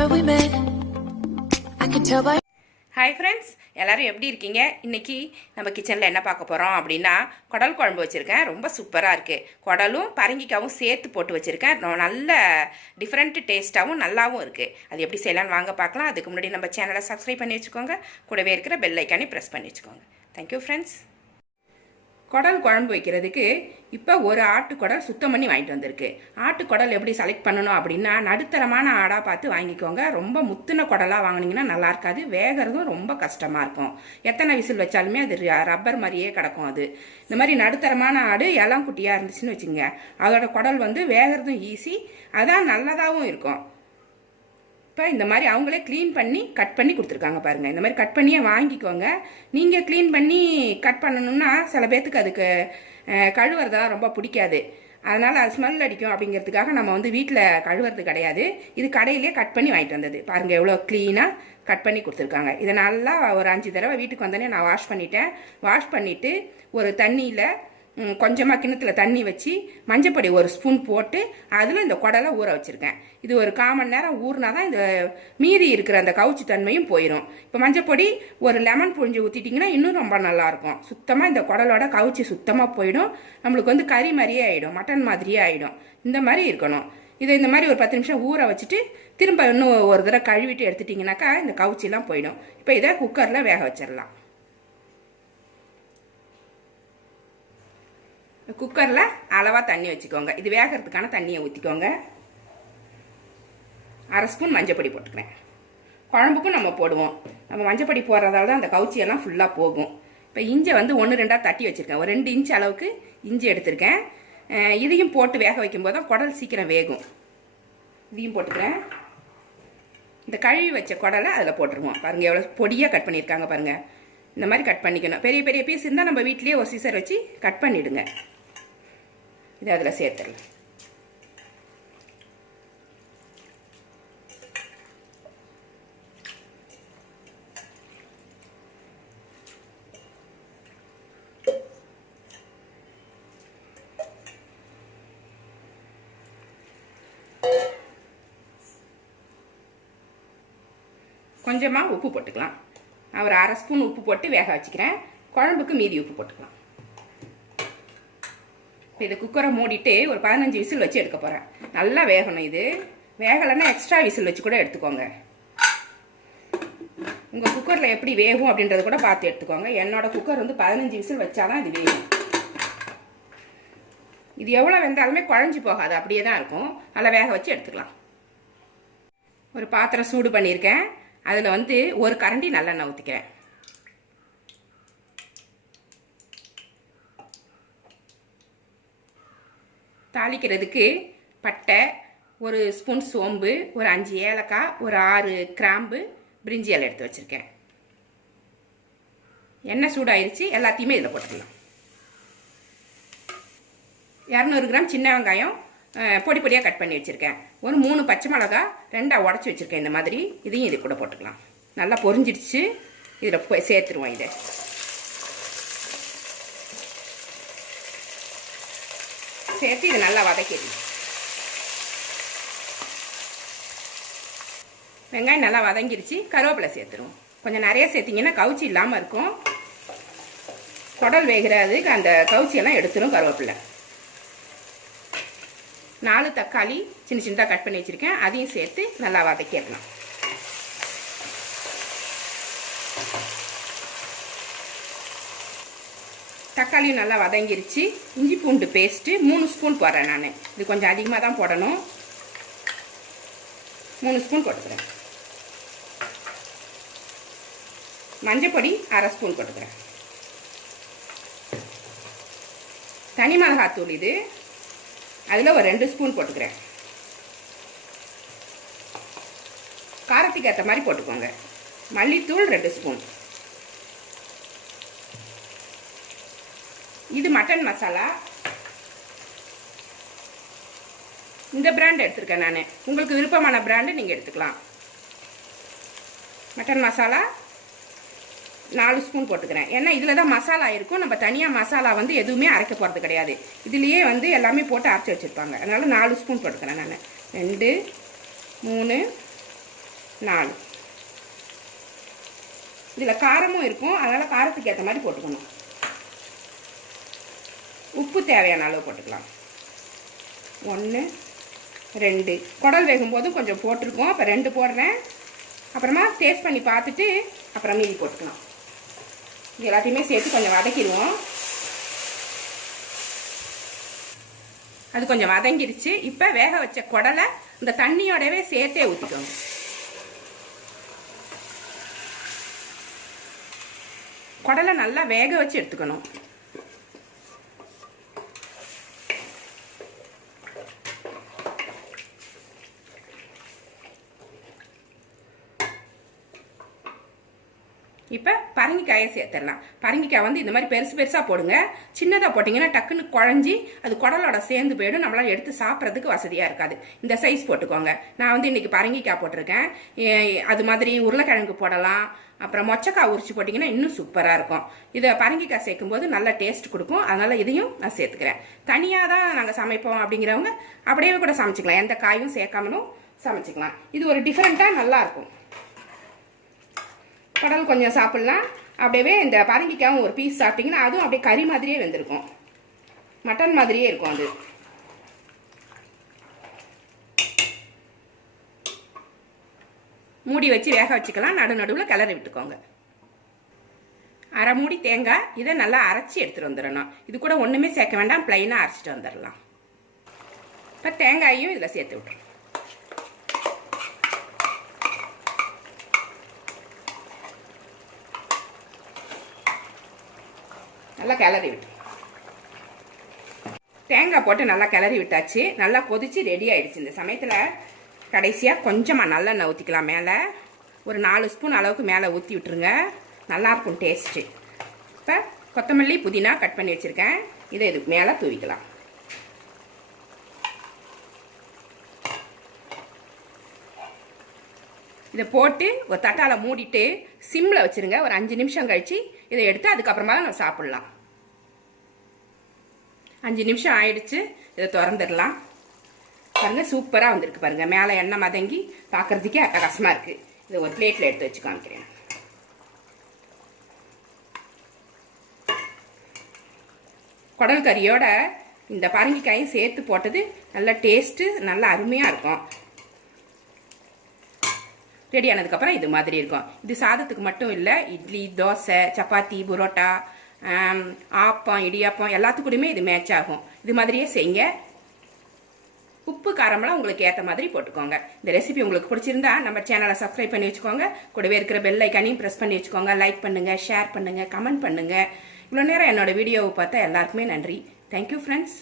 Hi friends, எல்லோரும் எப்படி இருக்கீங்க? இன்றைக்கி நம்ம கிச்சனில் என்ன பார்க்க போகிறோம் அப்படின்னா, குடல் குழம்பு வச்சுருக்கேன். ரொம்ப சூப்பராக இருக்குது. குடலும் பரங்கிக்காவும் சேர்த்து போட்டு வச்சுருக்கேன். நல்ல டிஃப்ரெண்ட் டேஸ்ட்டாகவும் நல்லாவும் இருக்குது. அது எப்படி செய்யலான்னு வாங்க பார்க்கலாம். அதுக்கு முன்னாடி நம்ம சேனலை சப்ஸ்கிரைப் பண்ணி வச்சுக்கோங்க. கூடவே இருக்கிற பெல் ஐக்கானே ப்ரெஸ் பண்ணி வச்சுக்கோங்க. Thank you friends. குடல் குழம்பு வைக்கிறதுக்கு இப்போ ஒரு ஆட்டுக்குடல் சுத்தம் பண்ணி வாங்கிட்டு வந்திருக்கு. ஆட்டுக்குடல் எப்படி செலக்ட் பண்ணணும் அப்படின்னா, நடுத்தரமான ஆடாக பார்த்து வாங்கிக்கோங்க. ரொம்ப முத்தின குடலாக வாங்கினீங்கன்னா நல்லா இருக்காது, வேகிறதும் ரொம்ப கஷ்டமாக இருக்கும். எத்தனை விசில் வச்சாலுமே அது ரப்பர் மாதிரியே கிடக்கும். அது இந்த மாதிரி நடுத்தரமான ஆடு இளம் குட்டியாக இருந்துச்சுன்னு வச்சுங்க, அதோட குடல் வந்து வேகிறதும் ஈஸி, அதான் நல்லதாகவும் இருக்கும். இப்போ இந்த மாதிரி அவங்களே க்ளீன் பண்ணி கட் பண்ணி கொடுத்துருக்காங்க பாருங்கள். இந்த மாதிரி கட் பண்ணியே வாங்கிக்கோங்க. நீங்கள் க்ளீன் பண்ணி கட் பண்ணணும்னா சில பேர்த்துக்கு அதுக்கு கழுவுறதெல்லாம் ரொம்ப பிடிக்காது, அதனால் அது ஸ்மெல் அடிக்கும். அப்படிங்கிறதுக்காக நம்ம வந்து வீட்டில் கழுவுறது கிடையாது. இது கடையிலே கட் பண்ணி வாங்கிட்டு வந்தது. பாருங்கள் எவ்வளோ க்ளீனாக கட் பண்ணி கொடுத்துருக்காங்க. இதை நல்லா ஒரு 5 தடவை வீட்டுக்கு வந்தோடனே நான் வாஷ் பண்ணிட்டேன். வாஷ் பண்ணிவிட்டு ஒரு தண்ணியில் கொஞ்சமாக கிணத்துல தண்ணி வச்சு மஞ்சப்பொடி ஒரு ஸ்பூன் போட்டு அதில் இந்த குடலை ஊற வச்சுருக்கேன். இது ஒரு 1/4 மணி நேரம் ஊறினா தான் இந்த மீதி இருக்கிற அந்த கவுச்சி தன்மையும் போயிடும். இப்போ மஞ்சப்பொடி ஒரு லெமன் புழிஞ்சு ஊற்றிட்டிங்கன்னா இன்னும் ரொம்ப நல்லாயிருக்கும். சுத்தமாக இந்த குடலோட கவுச்சி சுத்தமாக போயிடும். நம்மளுக்கு வந்து கறி மாதிரியே ஆகிடும், மட்டன் மாதிரியே ஆகிடும். இந்த மாதிரி இருக்கணும். இதை இந்த மாதிரி ஒரு 10 நிமிஷம் ஊற வச்சுட்டு திரும்ப இன்னும் ஒரு தடவை கழுவிட்டு எடுத்துட்டிங்கனாக்கா இந்த கவுச்சிலாம் போயிடும். இப்போ இதை குக்கரில் வேக வச்சிடலாம். குக்கரில் அளவாக தண்ணி வச்சுக்கோங்க. இது வேகிறதுக்கான தண்ணியை ஊற்றிக்கோங்க. 1/2 ஸ்பூன் மஞ்சப்பொடி போட்டுக்கிறேன். குழம்புக்கும் நம்ம போடுவோம். நம்ம மஞ்சப்பொடி போடுறதால தான் அந்த கவுச்சியெல்லாம் ஃபுல்லாக போகும். இப்போ இஞ்சி வந்து 1-2 தட்டி வச்சுருக்கேன். ஒரு 2 இன்ச் அளவுக்கு இஞ்சி எடுத்திருக்கேன். இதையும் போட்டு வேக வைக்கும்போது தான் குடல் சீக்கிரம் வேகும். இதையும் போட்டுக்கிறேன். இந்த கழுவி வச்ச குடலை அதில் போட்டுருவோம். பாருங்கள் எவ்வளோ பொடியாக கட் பண்ணியிருக்காங்க பாருங்கள். இந்த மாதிரி கட் பண்ணிக்கணும். பெரிய பெரிய பீஸ் இருந்தால் நம்ம வீட்லேயே ஒரு சீசர் வச்சு கட் பண்ணிவிடுங்க. இதை அதில் சேர்த்துடலாம். கொஞ்சமாக உப்பு போட்டுக்கலாம். நான் ஒரு 1/2 ஸ்பூன் உப்பு போட்டு வேக வச்சுக்கிறேன். குழம்புக்கு மீதி உப்பு போட்டுக்கலாம். இப்போ இதை குக்கரை மூடிட்டு ஒரு 15 விசில் வச்சு எடுக்க போகிறேன். நல்லா வேகணும். இது வேகலைன்னா எக்ஸ்ட்ரா விசில் வச்சு கூட எடுத்துக்கோங்க. உங்கள் குக்கரில் எப்படி வேகும் அப்படின்றத கூட பார்த்து எடுத்துக்கோங்க. என்னோட குக்கர் வந்து 15 விசில் வச்சாதான் இது வேகும். இது எவ்வளோ வெந்தாலுமே குழஞ்சி போகாது, அப்படியே தான் இருக்கும். நல்லா வேக வச்சு எடுத்துக்கலாம். ஒரு பாத்திரம் சூடு பண்ணியிருக்கேன். அதில் வந்து ஒரு கரண்டி நல்லெண்ணெய் ஊற்றிக்கிறேன். தாளிக்கிறதுக்கு பட்டை, ஒரு ஸ்பூன் சோம்பு, ஒரு 5 ஏலக்காய், ஒரு 6 கிராம்பு, பிரிஞ்சி இலை எடுத்து வச்சுருக்கேன். எண்ணெய் சூடாயிருச்சு. எல்லாத்தையுமே இதில் போட்டுக்கலாம். 200 கிராம் சின்ன வெங்காயம் பொடி பொடியாக கட் பண்ணி வச்சுருக்கேன். ஒரு 3 பச்சை மிளகா 2 உடச்சி வச்சுருக்கேன். இந்த மாதிரி இதையும் இது கூட போட்டுக்கலாம். நல்லா பொரிஞ்சிடுச்சு. இதில் போய் சேர்த்துருவோம். இதை சேர்த்து இதை நல்லா வதக்கிடுங்க. வெங்காயம் நல்லா வதங்கிருச்சு. கருவேப்பிலை சேர்த்துருவோம். கொஞ்சம் நிறைய சேர்த்திங்கன்னா கவுச்சி இல்லாமல் இருக்கும். குடல் வேகிறதுக்கு அந்த கவுச்சியெல்லாம் எடுத்துரும் கருவேப்பிலை. 4 தக்காளி சின்ன சின்னதாக கட் பண்ணி வச்சுருக்கேன். அதையும் சேர்த்து நல்லா வதக்கிடலாம். தக்காளியும் நல்லா வதங்கிருச்சு. இஞ்சி பூண்டு பேஸ்ட்டு 3 ஸ்பூன் போடுறேன் நான். இது கொஞ்சம் அதிகமாக தான் போடணும். 3 ஸ்பூன் போட்டுக்கிறேன். மஞ்சப்பொடி 1/2 ஸ்பூன் போட்டுக்கிறேன். தனி மிளகாத்தூள் இது, அதில் ஒரு 2 ஸ்பூன் போட்டுக்கிறேன். காரத்துக்கு ஏற்ற மாதிரி போட்டுக்கோங்க. மல்லித்தூள் 2 ஸ்பூன். இது மட்டன் மசாலா. இந்த பிராண்ட் எடுத்துருக்கேன் நான். உங்களுக்கு விருப்பமான பிராண்டு நீங்கள் எடுத்துக்கலாம். மட்டன் மசாலா 4 ஸ்பூன் போட்டுக்கிறேன். ஏன்னா இதில் தான் மசாலா இருக்கும். நம்ம தனியாக மசாலா வந்து எதுவுமே அரைக்க போகிறது கிடையாது. இதுலேயே வந்து எல்லாமே போட்டு அரைச்சி வச்சுருப்பாங்க. அதனால் 4 ஸ்பூன் போட்டுக்கிறேன் நான். 2, 3, 4. இதில் காரமும் இருக்கும், அதனால் காரத்துக்கு ஏற்ற மாதிரி போட்டுக்கணும். உப்பு தேவையான அளவு போட்டுக்கலாம். 1 2. குடல் வேகும்போது கொஞ்சம் போட்டிருக்கோம், அப்போ 2 போடுறேன். அப்புறமா டேஸ்ட் பண்ணி பார்த்துட்டு அப்புறம் மீதி போட்டுக்கலாம். இது எல்லாத்தையுமே சேர்த்து கொஞ்சம் வதக்கிடுவோம். அது கொஞ்சம் வதங்கிருச்சு. இப்போ வேக வச்ச குடலை இந்த தண்ணியோடவே சேர்த்தே ஊற்றிக்கோங்க. குடலை நல்லா வேக வச்சு எடுத்துக்கணும். இப்போ பரங்கிக்காயை சேர்த்துடலாம். பரங்கிக்காய் வந்து இந்த மாதிரி பெருசு பெருசாக போடுங்க. சின்னதாக போட்டிங்கன்னா டக்குன்னு குழஞ்சி அது குடலோட சேர்ந்து போயிடும், நம்மளால் எடுத்து சாப்பிட்றதுக்கு வசதியாக இருக்காது. இந்த சைஸ் போட்டுக்கோங்க. நான் வந்து இன்றைக்கி பரங்கிக்காய் போட்டிருக்கேன். அது மாதிரி உருளைக்கிழங்கு போடலாம். அப்புறம் மொச்சக்காய் உரிச்சு போட்டிங்கன்னா இன்னும் சூப்பராக இருக்கும். இதை பரங்கிக்காய் சேர்க்கும்போது நல்ல டேஸ்ட் கொடுக்கும், அதனால் இதையும் நான் சேர்த்துக்கிறேன். தனியாக தான் நாங்கள் சமைப்போம் அப்படிங்கிறவங்க அப்படியே கூட சமைச்சிக்கலாம், எந்த காயும் சேர்க்காமலும் சமைச்சிக்கலாம். இது ஒரு டிஃப்ரெண்ட்டாக நல்லாயிருக்கும். குடல் கொஞ்சம் சாப்பிட்லாம். அப்படியே இந்த பரங்கிக்காயும் ஒரு பீஸ் சாப்பிட்டிங்கன்னா அதுவும் அப்படியே கறி மாதிரியே வெந்திருக்கும், மட்டன் மாதிரியே இருக்கும். அது மூடி வச்சு வேக வச்சுக்கலாம். நடுவில் கிளறி விட்டுக்கோங்க. அரை மூடி தேங்காய், இதை நல்லா அரைச்சி எடுத்துகிட்டு வந்துடணும். இது கூட ஒன்றுமே சேர்க்க வேண்டாம், ப்ளைனாக அரைச்சிட்டு வந்துடலாம். இப்போ தேங்காயையும் இதில் சேர்த்து விட்டுருணும். நல்லா கிளறி விட்டு தேங்காய் போட்டு நல்லா கிளறி விட்டாச்சு. நல்லா கொதிச்சு ரெடி ஆயிடுச்சு. இந்த சமயத்தில் கடைசியாக கொஞ்சமாக நல்லெண்ணெய் ஊற்றிக்கலாம். மேலே ஒரு 4 ஸ்பூன் அளவுக்கு மேலே ஊற்றி விட்டுருங்க, நல்லாயிருக்கும் டேஸ்ட்டு. இப்போ கொத்தமல்லி புதினா கட் பண்ணி வச்சுருக்கேன், இதை இதுக்கு மேலே தூவிக்கலாம். இதை போட்டு ஒரு தட்டால் மூடிட்டு சிம்மில் வச்சுருங்க. ஒரு 5 நிமிஷம் கழித்து இதை எடுத்து அதுக்கப்புறமா நம்ம சாப்பிட்லாம். 5 நிமிஷம் ஆயிடுச்சு. இதை திறந்துடலாம். பாருங்கள், சூப்பராக வந்திருக்கு பாருங்கள். மேலே எண்ணெய் மதங்கி பார்க்குறதுக்கே அட்டகாசமாக இருக்குது. இதை ஒரு பிளேட்டில் எடுத்து வச்சு காமிக்கிறேன். குடல் கறியோட இந்த பரங்கிக்காயும் சேர்த்து போட்டது நல்ல டேஸ்ட்டு, நல்ல அருமையாக இருக்கும். ரெடி ஆனதுக்கப்புறம் இது மாதிரி இருக்கும். இது சாதத்துக்கு மட்டும் இல்லை, இட்லி, தோசை, சப்பாத்தி, புரோட்டா, ஆப்பம், இடியாப்பம் எல்லாத்துக்கூடயுமே இது மேட்ச் ஆகும். இது மாதிரியே செய்யுங்க. உப்பு காரமெல்லாம் உங்களுக்கு ஏற்ற மாதிரி போட்டுக்கோங்க. இந்த ரெசிபி உங்களுக்கு பிடிச்சிருந்தா நம்ம சேனலை சப்ஸ்கிரைப் பண்ணி வச்சுக்கோங்க. கூடவே இருக்கிற பெல் ஐக்கானையும் ப்ரெஸ் பண்ணி வச்சுக்கோங்க. லைக் பண்ணுங்கள், ஷேர் பண்ணுங்கள், கமெண்ட் பண்ணுங்கள். இவ்வளோ நேரம் என்னோட வீடியோவை பார்த்தா எல்லாருக்குமே நன்றி. Thank you friends.